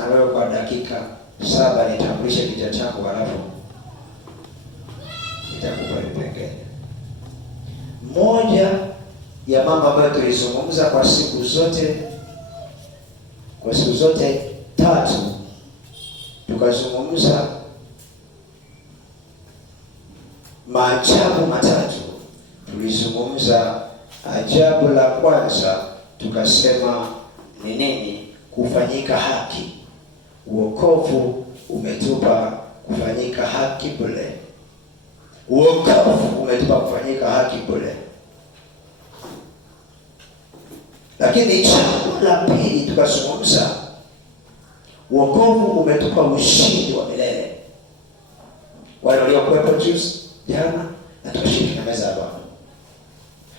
na wewe kwa dakika 7 nitambulishe kichwa chako, halafu nitakupa vipengele. Moja ya mambo ambayo tulizungumza kwa siku zote tatu, tukazungumza maajabu matatu. Tulizungumza ajabu la kwanza, tukasema ni nini? Kufanyika haki. Wokovu umetupa kufanyika haki bure. Wokovu umetupa kufanyika haki bure. Lakini jambo la pili tukazungumza, wokovu umetupa ushindi wa milele. Wale waliokuwepo juzi jana na tukashiriki na meza ya Bwana.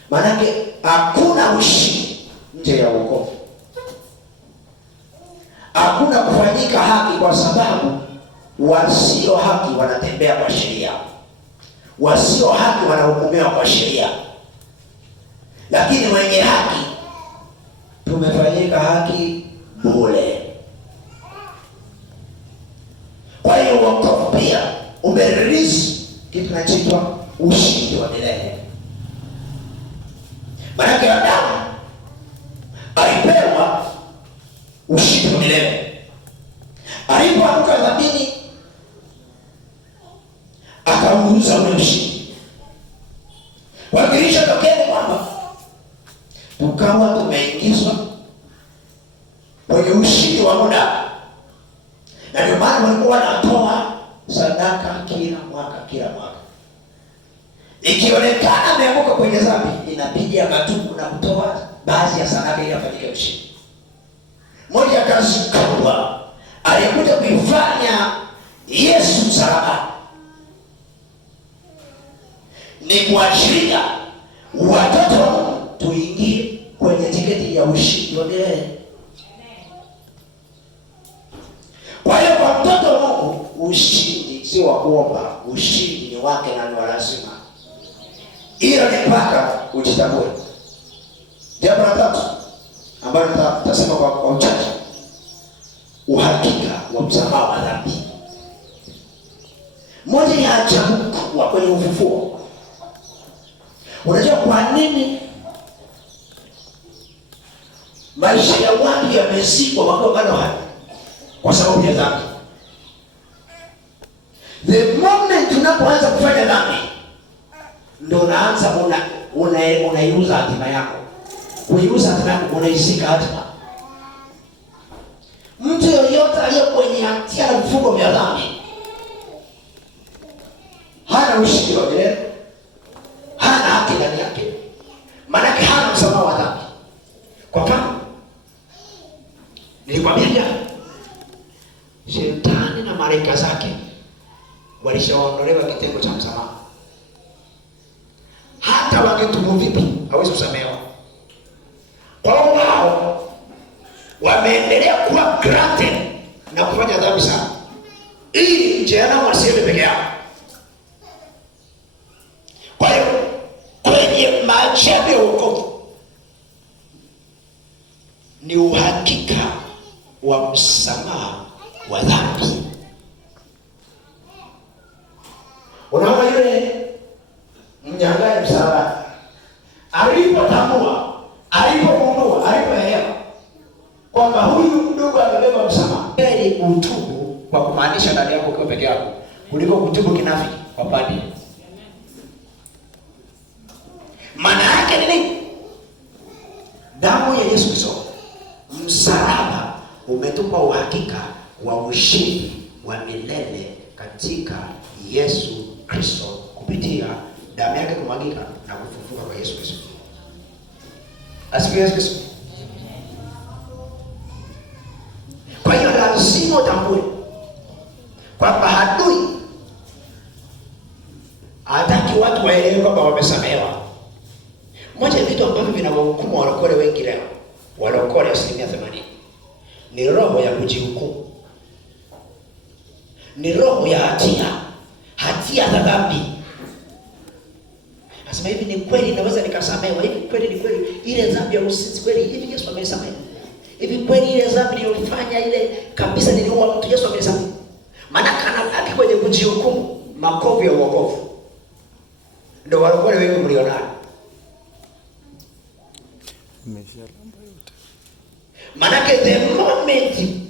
Maanake hakuna ushindi nje ya wokovu. Hakuna kufanyika haki, kwa sababu wasio haki wanatembea kwa sheria. Wasio haki wanahukumiwa kwa sheria. Lakini wenye haki tumefanyika haki bure. Kwa hiyo wokovu pia umerelease kitu kinachoitwa ushindi wa milele. Maanake Adamu alipewa ushindi wa milele. Alipoanguka dhambini, akauuza ule ushindi. Wakilisha tokeni kwamba tukawa tumeingizwa kwenye ushindi wa muda, na ndio maana walikuwa wanatoa sadaka kila mwaka. Ikionekana ameanguka kwenye dhambi, inabidi akatubu na kutoa baadhi ya sadaka ili afanyike ushindi. Moja ya kazi kubwa aliyekuja kuifanya Yesu msalabani ni kuashiria watoto wa Mungu tuingie kwenye tiketi ya ushindi wa milele. Kwa hiyo kwa mtoto wa Mungu, ushindi sio wa kuomba, ushindi ni wake na ni wa lazima. Ila ni mpaka ujitambue. Jambo la tatu ambalo nitasema kwa uchache, uhakika wa msamaha wa dhambi. Moja ya ajabu kubwa kwenye ufufuo. Unajua kwa nini maisha ya watu yamezikwa wakiwa bado hai? Kwa sababu ya dhambi. The moment unapoanza kufanya dhambi, ndio unaanza unaiuza hatima yako. Kuiuza hatima yako, unaizika hatima. Mtu yoyote aliye kwenye hatia na vifungo vya dhambi hana ushindi wa milele, hana haki ndani yake, maanake hana msamaha wa dhambi. Kwa mfano, nilikwambia jana, Shetani na malaika zake walishaondolewa kitengo cha msamaha. Hata wangetubu vipi, hawezi kusamehewa. Kwa wao wameendelea kuwa granted na kufanya dhambi sana, ili jehanamu wasiende peke yao. Kwa hiyo kwenye maajabu ya wokovu ni uhakika wa msamaha wa dhambi. Unaona yule mnyang'anyi msalabani alipotambua, alipogundua, alipoelewa kwamba huyu mdogo amebeba msamaha, ili utubu kwa kumaanisha ndani yako kwa peke yako, kuliko kutubu kinafiki kwa padri. Maana yake ni nini? Damu ya Yesu Kristo, msalaba, umetupa uhakika wa ushindi wa milele katika Yesu Kristo kupitia damu yake kumwagika na kufufuka kwa Yesu Kristo. Asifiwe Yesu Kristo. Kwa hiyo lazima utambue kwamba adui hataki watu waelewe kwamba wamesamehewa. Moja ya vitu ambavyo vinawahukumu walokole wengi leo, walokole 80%, ni roho ya kujihukumu. Ni roho ya hatia za dhambi. Nasema hivi, ni kweli naweza nikasamehewa? Hivi kweli ni kweli ile dhambi ya usinzi kweli hivi Yesu amesamehe? hivi kweli ile dhambi niliyofanya ile kabisa niliua mtu Yesu amesamehe? Maana kanabaki kwenye kujihukumu, makovu ya wokovu. Ndio walikuwa wengi mlionana. Umeshalamba yote. Maana the moment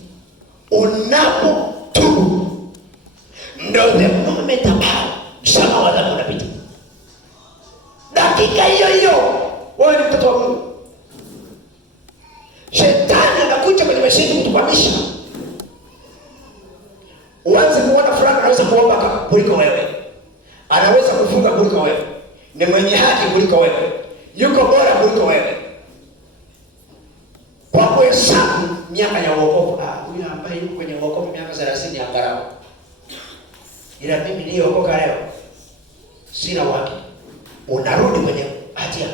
unapotubu ndio the moment ambao msamaha wa dhambi unapita. Dakika hiyo hiyo wewe ni mtoto wa Mungu. Shetani anakuja kwenye maisha yetu kutukwamisha. Uanze kuona fulani anaweza kuomba kuliko wewe. Anaweza kufunga kuliko wewe. Ni mwenye haki kuliko wewe. Yuko bora kuliko wewe. Kwa kuhesabu miaka ya wokovu, huyu ambaye yuko kwenye wokovu miaka 30 angalau. Ila mimi niliyookoka leo sina wake. Unarudi kwenye hatia.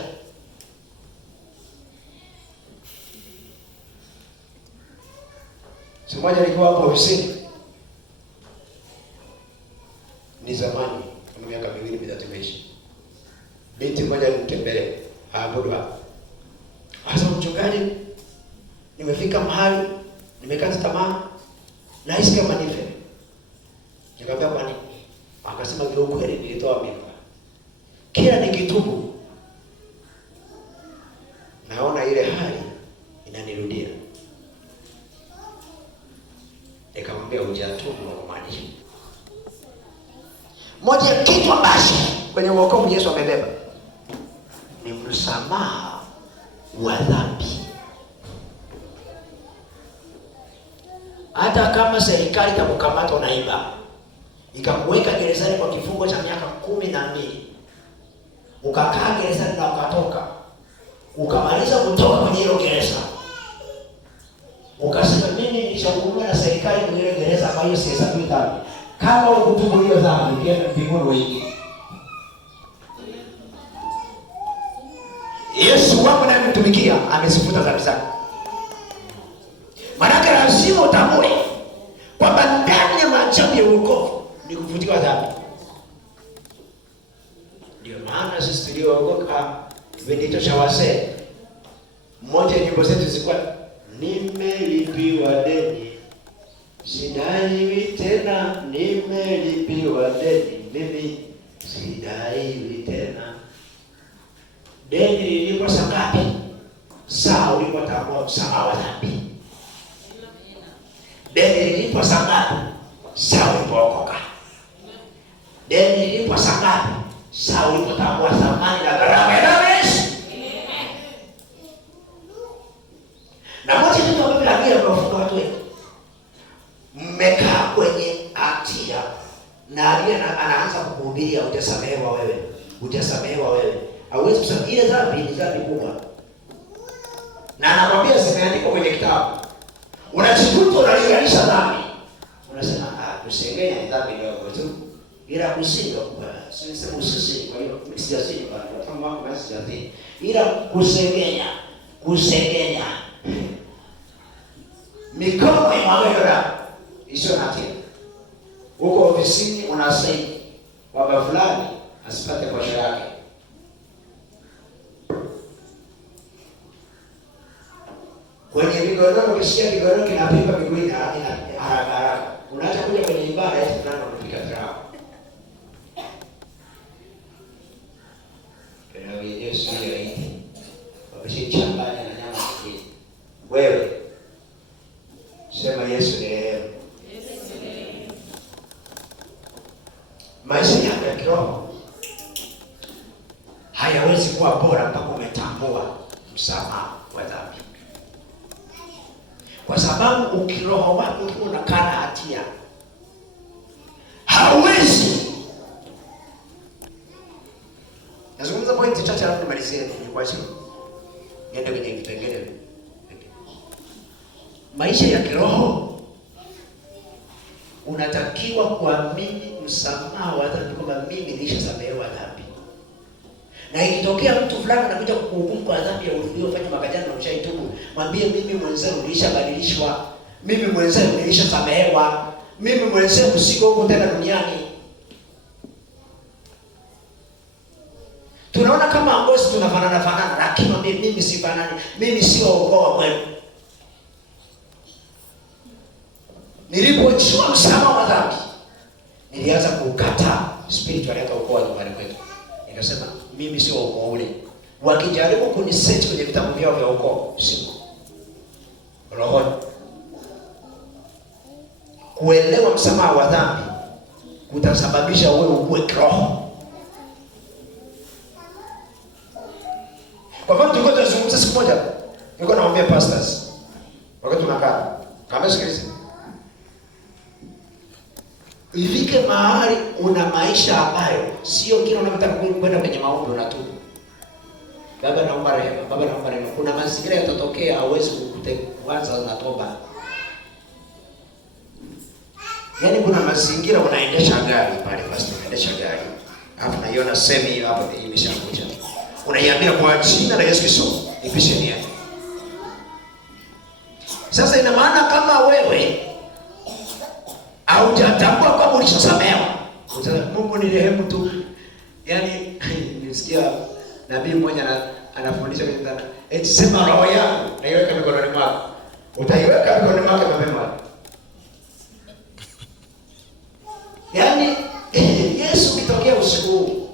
Siku moja nilikuwa hapo ofisini. Ni zamani, kama miaka 2 bila tumeishi. Binti moja nitembelee, aabudu hapo. Asa mchungaji, nimefika mahali, nimekata tamaa, nahisi kama nife. Nikamwambia kwa nini? Akasema ndio kweli nilitoa mimba. Kila nikitubu naona ile hali inanirudia. Nikamwambia hujatubu kwa maana. Moja ya kitu ambacho kwenye wokovu Yesu amebeba ni msamaha wa dhambi. Hata kama serikali itakukamata unaiba, ikakuweka gerezani kwa kifungo cha miaka 12, ukakaa gerezani na ukatoka, ukamaliza kutoka kwenye hilo gereza, ukasema mimi nilishahukumiwa na serikali kwenye hilo gereza, kwa hiyo sihesabiwi dhambi. Kama ukutubu hiyo dhambi, ukienda mbinguni wengi. Yesu wako naye mtumikia amezifuta dhambi zako. Maana lazima utambue kwamba ndani ya maajabu ya wokovu ni kufutiwa dhambi. Ndio maana sisi tuliookoka kipindi cha wazee, mmoja ya nyimbo zetu zilikuwa nimelipiwa deni, sidaiwi tena, nimelipiwa deni, mimi sidaiwi tena. Deni lilikuwa saa ngapi? Saa ulipotambua msamaha wa dhambi. Deni lilikuwa saa ngapi? Saa ulipookoka. Deni lilikuwa saa ngapi? Saa ulipotambua thamani na gharama ya damu ya Yesu. Na moja kitu ambacho Biblia inafunza watu wengi, mmekaa kwenye hatia na aliye anaanza kukuhubiria utasamehewa wewe, utasamehewa wewe. Hauwezi kusema ile dhambi ni dhambi kubwa. Na anakwambia zimeandikwa kwenye kitabu. Unachifuta unalinganisha dhambi. Unasema kusengenya ni dhambi ndogo tu. Ila kusinga kwa sisi usisi, kwa hiyo msijazini kwa kama wako basi sijazini. Ila kusengenya. Mikono imwagwa isio na hatia. Huko ofisini unasema kwamba fulani asipate posho yake. Kwenye migodoro ukisikia migodoro kinapimba miguuni haraka. Unaacha kuja kwenye ibada eti fulani unapika trao. Kwa hiyo Yesu ndiye hivi. Wameshichanganya na nyama nyingine. Wewe sema Yesu ni rehema. Maisha yako ya kiroho hayawezi kuwa bora mpaka umetambua msamaha wa dhambi. Kwa sababu ukiroho wako ukiwa unakaa na hatia, hauwezi. Nazungumza pointi chache alafu nimalizie ni kwa sababu niende kwenye kipengele. Maisha ya kiroho unatakiwa kuamini msamaha wa dhambi, kwamba mimi nilishasamehewa dhambi. Na ikitokea mtu fulani anakuja kukuhukumu kwa dhambi ya uliyofanya mwaka jana na ushaitubu, mwambie mimi mwenzangu nilishabadilishwa, mimi mwenzangu nilishasamehewa, mimi mwenzangu siko huko tena duniani. Tunaona kama ngozi tunafanana, lakini mimi sifanani, mimi sio ukoo kwenu. Nilipojua msamaha wa dhambi, nilianza kukataa spiritual hata ukoo wa nyumbani kwetu. Nikasema mimi sio ukoo ule. Wakijaribu kunisearch kwenye vitabu vyao vya ukoo, siko rohoni. Kuelewa msamaha wa dhambi kutasababisha wewe ukue kiroho. Kwa mfano tulikuwa tunazungumza siku moja, nilikuwa naambia pastors wakati tunakaa, kama sikiliza, ifike mahali una maisha ambayo sio kila unataka kwenda kwenye maombi unatubu. Baba naomba rehema, baba naomba rehema. Kuna mazingira yatatokea hauwezi kuanza na toba. Yaani kuna mazingira unaendesha gari pale, basi unaendesha gari. Hapo naiona semi hapo imeshakuja. Unaiambia kwa jina la Yesu Kristo, nipishe nia. Sasa ina maana kama wewe haujatambua kwamba ulishasamehewa, Mungu ni rehemu tu. Yaani nisikia nabii mmoja anafundisha kwamba eti sema roho yangu naiweka mikononi mwako. Utaiweka mikononi mwako mapema. Yaani Yesu kitokea usiku,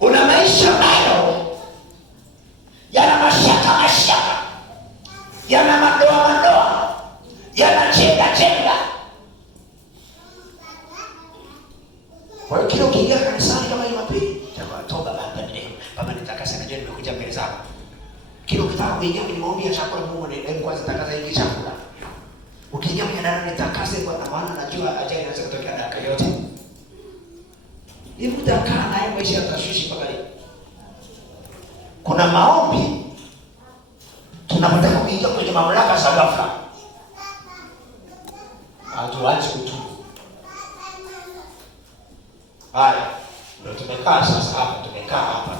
una maisha nayo yana mashaka, yana madoa, yana chenga. Kwa hiyo kila ukiingia kanisani kama Jumapili, toba baba nitakasa na jana nimekuja mbele zako. Kila ukitaka kuingia kwenye maombi ya chakula, Mungu ni kwanza takasa hiki chakula. Ukiingia kwenye dara nitakase kwa maana najua ajali inaweza kutokea dakika yote. Hivi utakaa naye maisha yatashishi mpaka leo. Kuna maombi tunapotaka kuingia kwenye mamlaka za ghafla, hatuachi kutubu. Haya, ndio tumekaa sasa hapa,